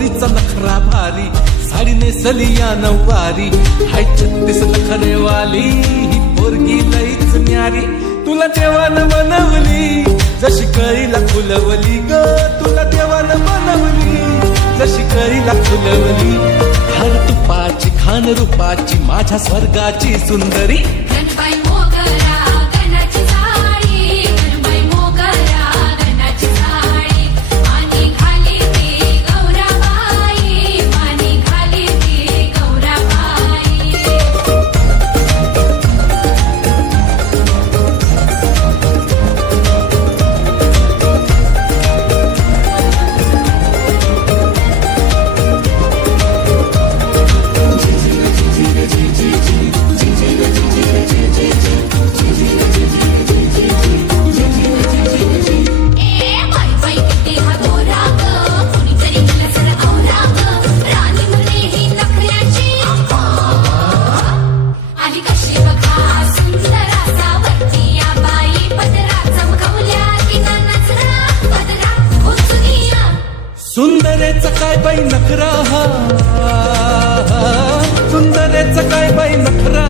पोरीचा नखरा भारी, साडी नेसली या नऊवारी, हाय 36 नखरेवाली ही पोरगी लईच न्यारी. तुला देवानं बनवली जशी कळीला फुलवली ग, तुला देवानं बनवली जशी कळीला फुलवली. हर तुपाची खान रूपाची माझ्या स्वर्गाची सुंदरी. गणबाई मोगरा गणाची साडी, गणबाई मोगरा गणाची साडी, पाणी घाली ती गौराबाई, पाणी घाली ती गौराबाई. सुंदरेचा काय बाई नखरा, सुंदरेचा काय बाई नखरा.